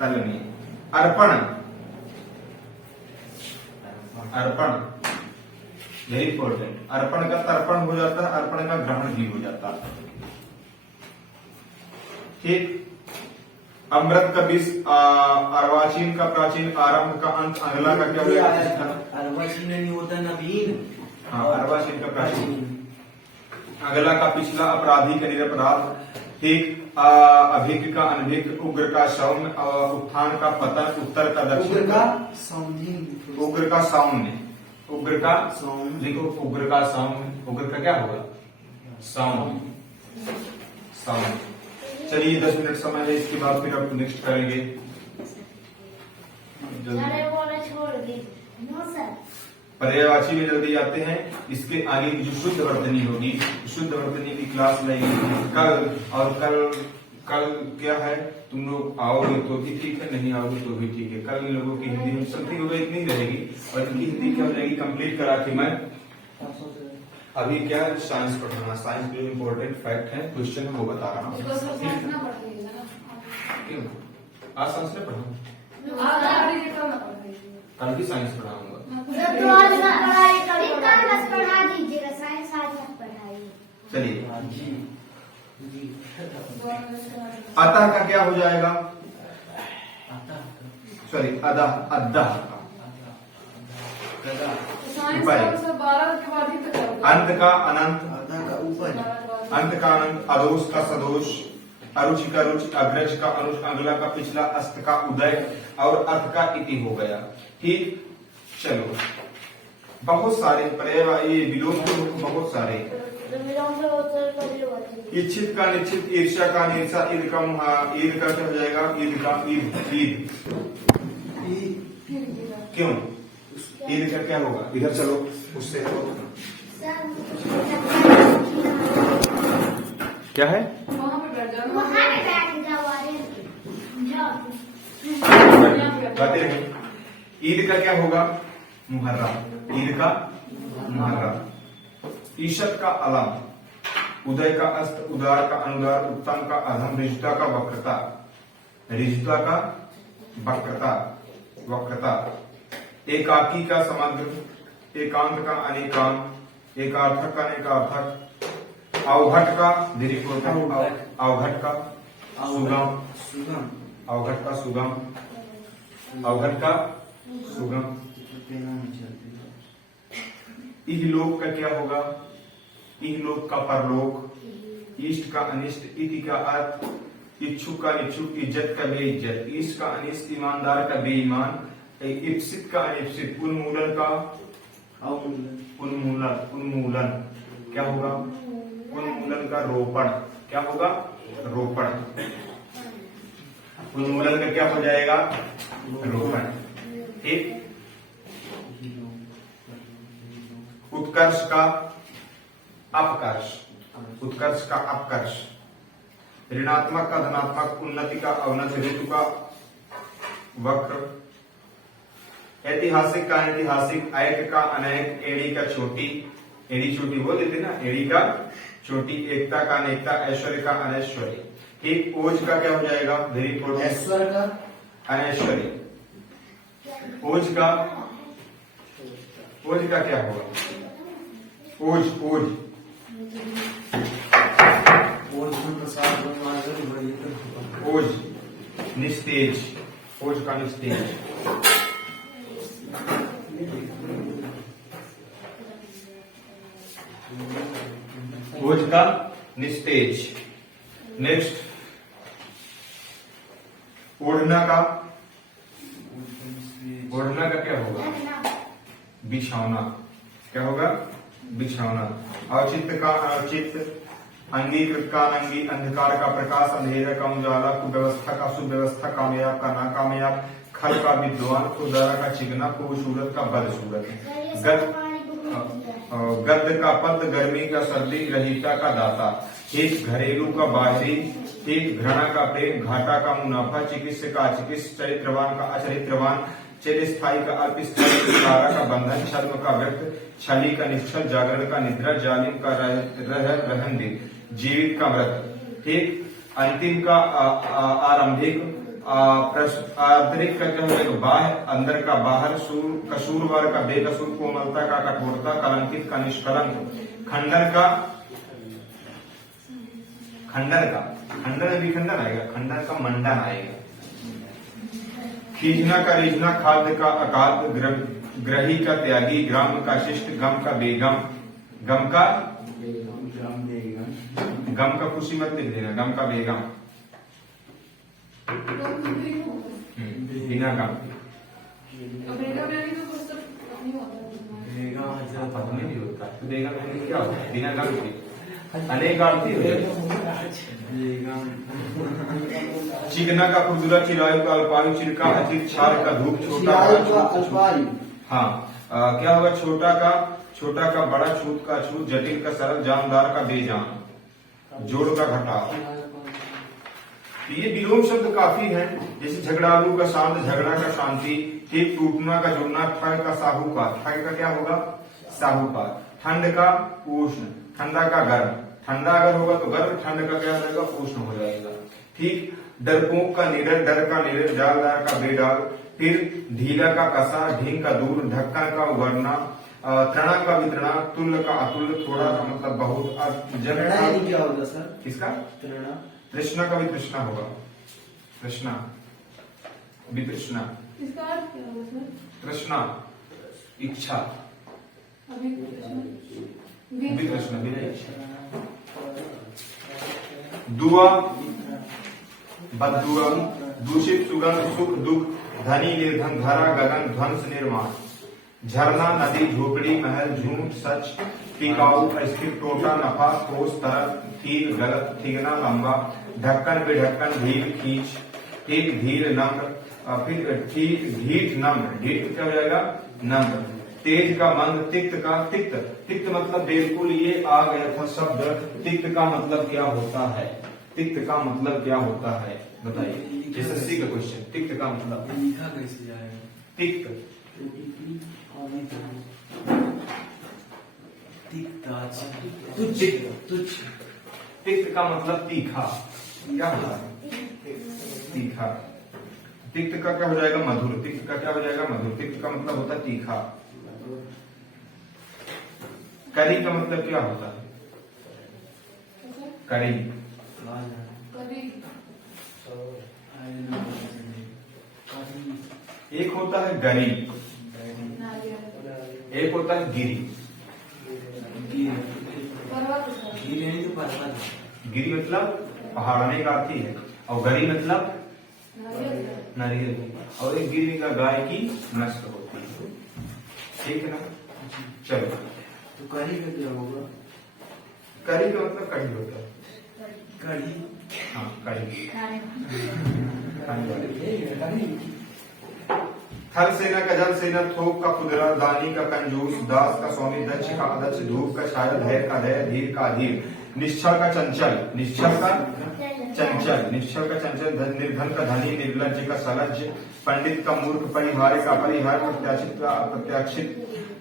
तलनी। अर्पण, अर्पण very important. अर्पण का तर्पण हो जाता है, अर्पण का ग्रहण भी हो जाता है। ठीक। अमृत का विष, अर्वाचीन का प्राचीन, आरंभ का अंत, अगला का क्या हो जाएगा? अर्वाचीन नहीं होता नवीन। हाँ, अर्वाचीन का प्राचीन, अगला का पिछला, अपराधी का निरपराध। ठीक। अभिज्ञ का अनभिज्ञ, उग्र का सौम्य, उत्थान का पतन, उत्तर का दक्षिण, उग्र का सौम्य, उग्र का सौम्य, उग्र का सौम्य। लिखो, उग्र का सौम्य, उग्र का क्या होगा? सौम्य, सौम्य। चलिए 10 मिनट समय है, इसके बाद फिर आप नेक्स्ट करेंगे। पर्यायवाची में जल्दी आते हैं। इसके आगे की जो शुद्ध वर्तनी होगी, शुद्ध वर्तनी की क्लास लगेगी कल। और कल क्या है, तुम लोग आओगे तो भी ठीक है, नहीं आओगे तो भी ठीक है। कल इन लोगों की हिंदी में समथिंग होगा इतनी रहेगी, और इनकी हिंदी क्या हो जाएगी कंप्लीट करा के मैं अभी क्या साइंस पढ़ाना। साइंस जो इम्पोर्टेंट फैक्ट है, क्वेश्चन है, वो बता रहा हूँ। क्यों आज साइंस नहीं पढ़ाऊंगा, कल भी साइंस पढ़ाऊंगा। चलिए, अतः का क्या हो जाएगा? सॉरी, अदह, अद्दह का अंत का अनंत, अंत का अनंत, अदोष का सदोष, अरुचि का रुचि, अग्रज का अनुज, अगला का पिछला, अस्त का उदय, और अर्थ का इति हो गया। ठीक। चलो, बहुत सारे पर्याय, ये विलोम के बहुत सारे। इच्छित का निश्चित, ईर्ष्या का निरसा, ईद का ईद का क्या हो जाएगा? ईद का ईद, ईद क्यों? ईद का क्या होगा? इधर चलो, उससे क्या है? बातें रही। ईद का क्या होगा? मुहर्रम, ईद का मुहर्रम। ईशत का अलम, उदय का अस्त, उदार का अनुदार, उत्तम का अधम, रिजुता का वक्रता, रिजुता का वक्रता, वक्रता। एकाकी का समग्र, एकांत का अनेकांत, एकार्थक का अनेकार्थक, अवघट का अवघट का सुगम, अवघट का सुगम, अवघट का सुगम। इहलोक का क्या होगा? इहलोक का परलोक, इष्ट का अनिष्ट, इति का अर्थ, इच्छुक का निच्छुक, इज्जत का बेइज्जत, ईश का अनिष्ट, ईमानदार का बेईमान, इप्सित का अनिप्सित, उन्मूलन का उन्मूलन, उन्मूलन क्या होगा? उन्मूलन का रोपण, क्या होगा? रोपण। उन्मूलन का क्या हो जाएगा? रोपण। ठीक। उत्कर्ष का अपकर्ष, उत्कर्ष का अपकर्ष, ऋणात्मक का धनात्मक, उन्नति का अवनति, ऋतु का वक्र, ऐतिहासिक का अनैतिहासिक, ऐक का अनैक, एड़ी का छोटी, एड़ी छोटी बोल देते ना, एड़ी का छोटी, एकता का अनेकता, ऐश्वर्य का अनैश्वर्य। ठीक। ओज का क्या हो जाएगा? वेरी इंपॉर्टेंट, ऐश्वर्य का अनैश्वर्य। ओज का, ओज का क्या होगा? ओज, ओज, ओज निस्तेज, ओज का निस्तेज। ओज का निस्तेज। नेक्स्ट, ओढ़ना का, ओढ़ना का क्या होगा? बिछौना, क्या होगा? बिछौना। औचित्य का अनौचित्य, अंगीकृत का अनंगी, अंधकार का प्रकाश, अंधेरे का उजाला, कुव्यवस्था का सुव्यवस्था, कामयाब का नाकामयाब, खल का विद्वान, खुदारा का चिकना, खूबसूरत का बदसूरत, गद्य का पद, गर्मी का सर्दी, रहिता का दाता। ठीक। घरेलू का बाहरी, ठीक। घृणा का प्रेम, घाटा का मुनाफा, चिकित्स का अचिकित्स, चरित्रवान का अचरित्रवान, चिरस्थायी का अल्पस्थायी, तारा का बंधन, छद्म का व्यक्त, छली का निश्चल, जागरण का निद्रा, जालिम का रहन दिन, जीवित का मृत। ठीक। अंतिम का आरंभिक, आंतरिक का क्या हो जाएगा बाह्य, अंदर का बाहर, कसूरवार का बेकसूर, कोमलता का कठोरता, कलंकित का निष्कलंक, खंडन का खंडन विखंडन आएगा, खंडन का मंडन आएगा, खींचना का रीझना, खाद्य का अखाद्य, ग्रही का त्यागी, ग्राम का शिष्ट, गम का बेगम, गम का खुशी मत लिख देना, गम का बेगम, बिना गम पत्नी भी होता है, तो बेगम यानी क्या होता है, बिना गम के अनेक आरती हो चिकना का खुरदुरा, चिरायु का अल्पायु, चिरका अचित, छाल का धूप, छोटा अल्पायु। हाँ क्या होगा, छोटा का बड़ा, छूत का छूत, जटिल का सरल, जानदार का बेजान, जोड़ का घटाव। तो ये विलोम शब्द काफी है, जैसे झगड़ालू का शांत, झगड़ा का शांति, ठीक, टूटना का जुड़ना, ठग का साहूकार, ठग का क्या होगा, साहूकार, ठंड का उष्ण, ठंडा का गर्म, ठंडा अगर होगा तो गर्म, ठंड का क्या हो जाएगा, उष्ण हो जाएगा, ठीक, डरपोक का निडर, डर का निडर, जालदार का बेडाल, फिर ढीला का कसा, ढींग का दूर, ढक्कन का उगड़ना, तृणा का वितरणा, तुल्य का अतुल्य, थोड़ा का मतलब बहुत, क्या होगा सर, किसका, तृणा, तृष्णा का भी तृष्णा होगा, तृष्णा वितृष्णा, इसका अर्थ क्या होगा सर? तृष्णा इच्छा, वितृष्णा बिना इच्छा, दुआ बददुआ, दूषित, सुगंध, सुख दुख, धनी निर्धन, धरा गगन, ध्वंस निर्माण, झरना नदी, झोपड़ी महल, झूठ सच, टिकाऊ अस्थिर, टोटा नफा, ठोस तरल, ठीक गलत, ठिगना लंबा, ढक्कन बेढक्कन, ढील खींच, ठीक, धीर नम्र, फिर ठीक, ढीठ नम्र, ढीठ क्या हो जाएगा, नम्र, तेज का मंद, तिक्त का तिक्त, तिक्त मतलब बिल्कुल ये आ गया था शब्द, तिक्त का मतलब क्या होता है, तिक्त का मतलब क्या होता है बताइए, एसएससी का क्वेश्चन, तिक्त का मतलब, लिखा कैसे जाएगा, तिक्त, तुच्छ, तिक्त का मतलब तीखा, क्या होता है, तीखा, तिक्त का क्या हो जाएगा, मधुर, तिक्त का क्या हो जाएगा, मधुर, तिक्त का मतलब होता है तीखा, करी का मतलब क्या होता है, करी, एक होता है गरी, एक होता है गिरी, गिरी मतलब पहाड़ने का आती है, और गरी मतलब नारियल, और एक गिरी का गाय की नस्ल होती है, ठीक है ना, चलो, तो कढ़ी का क्या होगा, करी का मतलब कढ़ी होता है, कढ़ी, हाँ कढ़ी, थल सेना का जल सेना, थोक का खुदरा, दानी का कंजूस, दास का स्वामी, दक्ष का अदक्ष, धूप का छाया, धैर्य का धैर्य, धीर का अधीर, निश्चल का चंचल, निश्चल का चंचल, निश्चल का चंचल, निर्धन का धनी, निर्लज्ज का सलज्ज, पंडित का मूर्ख, परिहार्य का परिहार, प्रत्याशित का अप्रत्याशित,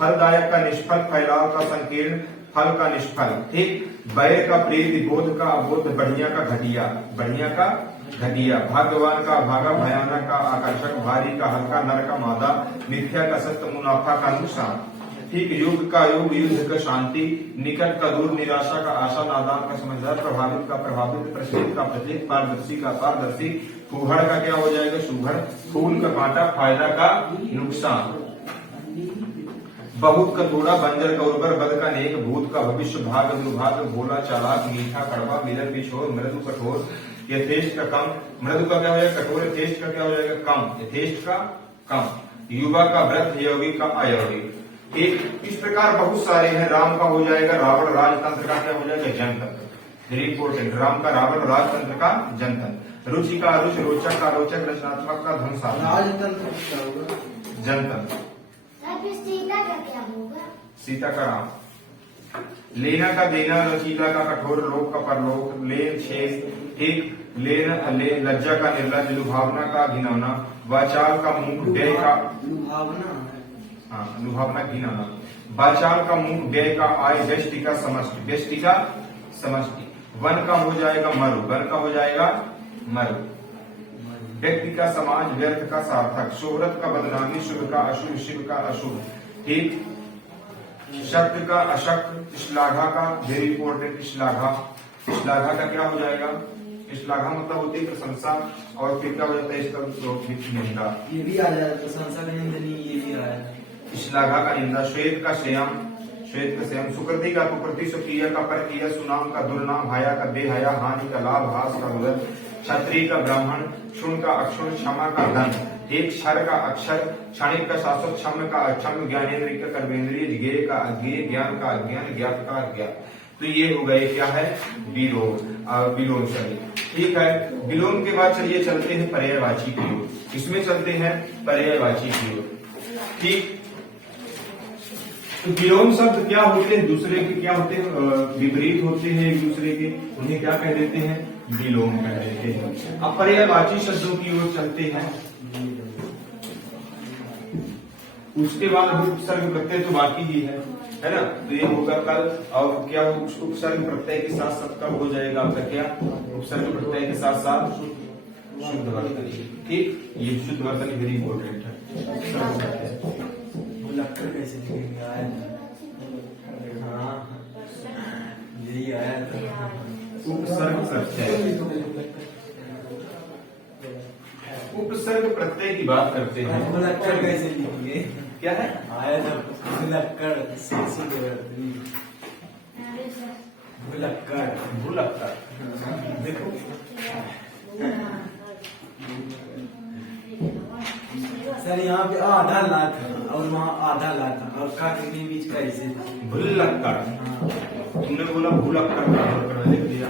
फलदायक का निष्फल, फैलाव का संकीर्ण, फल का निष्फल, ठीक, बैर का प्रीति, बोध का अबोध, बढ़िया का घटिया, बढ़िया का घटिया, भाग्यवान का भागा, भयानक का आकर्षक, भारी का हल्का, नर का मादा, मिथ्या का सत्य, मुनाफा का नुकसान, ठीक, युग का युग, युद्ध का शांति, निकट का दूर, निराशा का आशा, नादान का समझदार, प्रभावित का प्रभावित, प्रचलित का प्रचलित, पारदर्शी का पारदर्शी, फूहड़ का क्या हो जाएगा, शुभड़, फूल का कांटा, फायदा का नुकसान, बहुत का थोड़ा, बंजर का उर्वर, बद का नेक, भूत का भविष्य, भाग दुर्भाग्य, भोला चालाक, मीठा कड़वा, मिलन बिछोर, मृदु कठोर, यथेष्ट का कम, मृदु का क्या हो जाएगा, कठोर, यथेष्ट का क्या हो जाएगा, कम, यथेष्ट का कम, युवा का व्रत, यौगिक का अयौगिक, एक इस प्रकार बहुत सारे हैं, राम का हो जाएगा रावण, राजतंत्र का क्या हो जाएगा, जनतंत्र, वेरी इंपॉर्टेंट, राम का रावण, राजतंत्र का जनतंत्र, रुचि का रुच, रोचक का रोचक, रचनात्मक का ध्वंसात्मक, राजतंत्र क्या होगा, जनतंत्र, सीता का क्या होगा, सीता का राम, लेना का देना, लचीला का कठोर, लोक का परलोक, लेन छेद, ठीक, लज्जा का निर्लज, लुभावना का घिनौना, वाचाल का मुंह, व्यय का लुभावना, हाँ लुभावना घिनौना, वाचाल का मुंह, व्यय का आय, व्यष्टि का समष्टि, व्यष्टि का समष्टि, वन का हो जाएगा मरु, वन का हो जाएगा मरु, व्यक्ति का समाज, व्यर्थ का सार्थक, शोहरत का बदनामी, शुभ का अशुभ, शिव का अशुभ। ठीक। शक्त का अशक्त, श्लाघा का वेरी इंपॉर्टेंट, श्लाघा। श्लाघा का क्या हो जाएगा? श्लाघा मतलब होती है प्रशंसा, और फिर क्या हो जाता है इसका निंदा। ये भी आ जाएगा, प्रशंसा का निंदनीय, ये भी आया। श्लाघा का निंदा। श्वेत का श्याम, श्वेत का श्याम। सुकृति का कुकृति, सुप्रिय का परकीय, सुनाम का दुर्नाम, हाया का बेहया, हानि का लाभ, हास का उदर, क्षत्रिय का ब्राह्मण, क्षुण का अक्षुण, क्षमा का धन। एक क्षर का अक्षर, क्षणिक का शाश्वत, क्षम का अक्षम, ज्ञानेन्द्रिय का कर्मेंद्रिय, ज्ञेय का अज्ञेय, ज्ञान का अज्ञान, ज्ञात का अज्ञात। तो ये हो गए क्या है? विलोम। विलोम चलिए ठीक है। विलोम के बाद चलिए चलते हैं पर्यायवाची की ओर। इसमें चलते हैं पर्यायवाची की ओर। ठीक। तो विलोम शब्द क्या होते हैं? दूसरे के क्या होते हैं? विपरीत होते हैं एक दूसरे के, उन्हें क्या कह देते हैं? विलोम कह देते हैं। अब पर्यायवाची शब्दों की ओर चलते हैं। उसके बाद अभी उपसर्ग प्रत्यय तो बाकी ही है ना? तो ये होगा कल। और क्या उपसर्ग प्रत्यय के साथ साथ कब हो जाएगा आपका क्या? उपसर्ग प्रत्यय के साथ साथ शुद्ध वर्तनी। ठीक। ये शुद्ध वर्तनी वेरी इंपॉर्टेंट है। लक्कड़ कैसे लिखेंगे? आया था। हाँ, यही आया था। उपसर्ग प्रत्यय, उपसर्ग प्रत्यय की बात करते हैं। लक्कड़ कैसे लिखेंगे? क्या है? आया था लक्कड़ से वर्तनी। भुलक्कड़, भुलक्कड़। देखो सर, यहाँ पे आधा ला था और वहाँ आधा ला था, और का के बीच का ऐसे था। भुलक्कड़। हाँ। तुमने बोला भुलक्कड़, लिख दिया।